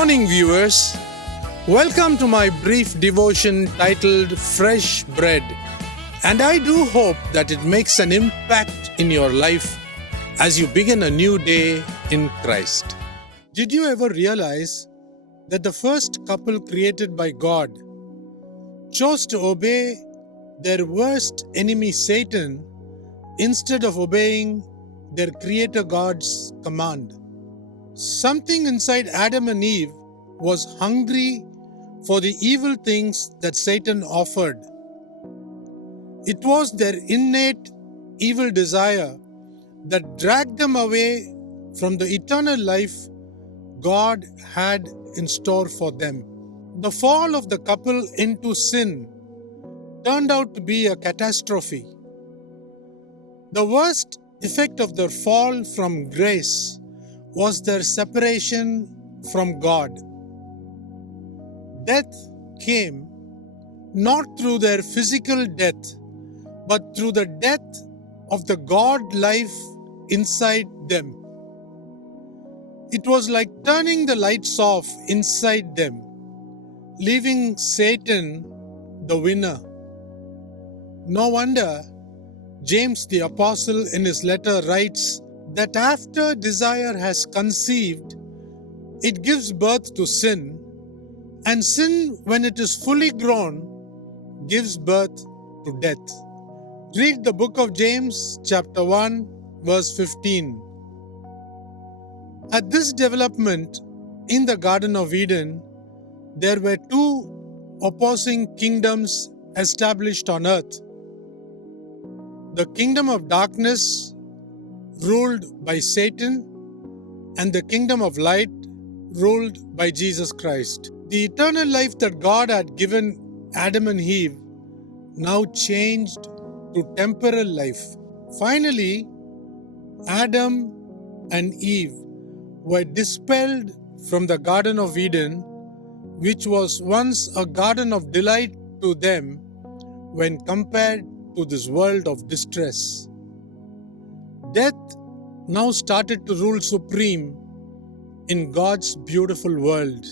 morning, viewers. Welcome to my brief devotion titled Fresh Bread. And I do hope that it makes an impact in your life as you begin a new day in Christ. Did you ever realize that the first couple created by God chose to obey their worst enemy Satan instead of obeying their Creator God's command? Something inside Adam and Eve was hungry for the evil things that Satan offered. It was their innate evil desire that dragged them away from the eternal life God had in store for them. The fall of the couple into sin turned out to be a catastrophe. The worst effect of their fall from grace was their separation from God. Death came not through their physical death, but through the death of the God life inside them. It was like turning the lights off inside them, leaving Satan the winner. No wonder James the Apostle in his letter writes that after desire has conceived, it gives birth to sin, and sin, when it is fully grown, gives birth to death. Read the book of James, chapter 1, verse 15. At this development in the Garden of Eden, there were two opposing kingdoms established on earth. The kingdom of darkness, ruled by Satan, and the kingdom of light, ruled by Jesus Christ. The eternal life that God had given Adam and Eve now changed to temporal life. Finally, Adam and Eve were dispelled from the Garden of Eden, which was once a garden of delight to them when compared to this world of distress. Death now started to rule supreme in God's beautiful world.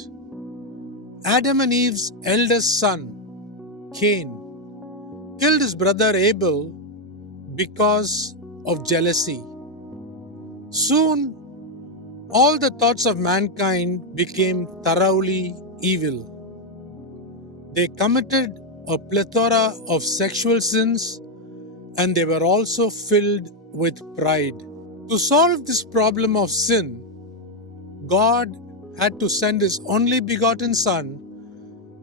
Adam and Eve's eldest son, Cain, killed his brother Abel because of jealousy. Soon, all the thoughts of mankind became thoroughly evil. They committed a plethora of sexual sins, and they were also filled with pride. To solve this problem of sin, God had to send His only begotten Son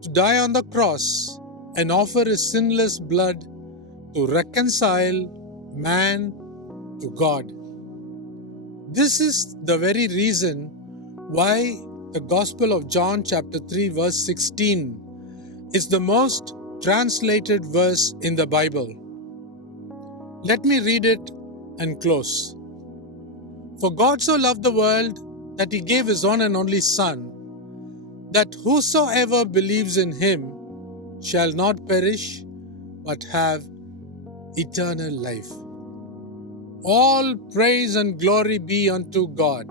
to die on the cross and offer His sinless blood to reconcile man to God. This is the very reason why the Gospel of John chapter 3 verse 16 is the most translated verse in the Bible. Let me read it and close. For God so loved the world that He gave His one and only Son, that whosoever believes in Him shall not perish, but have eternal life. All praise and glory be unto God.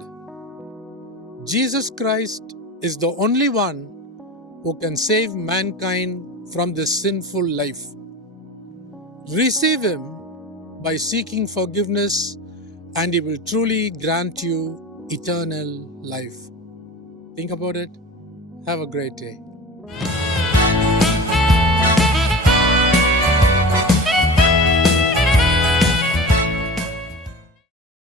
Jesus Christ is the only one who can save mankind from this sinful life. Receive Him by seeking forgiveness, and He will truly grant you eternal life. Think about it. Have a great day.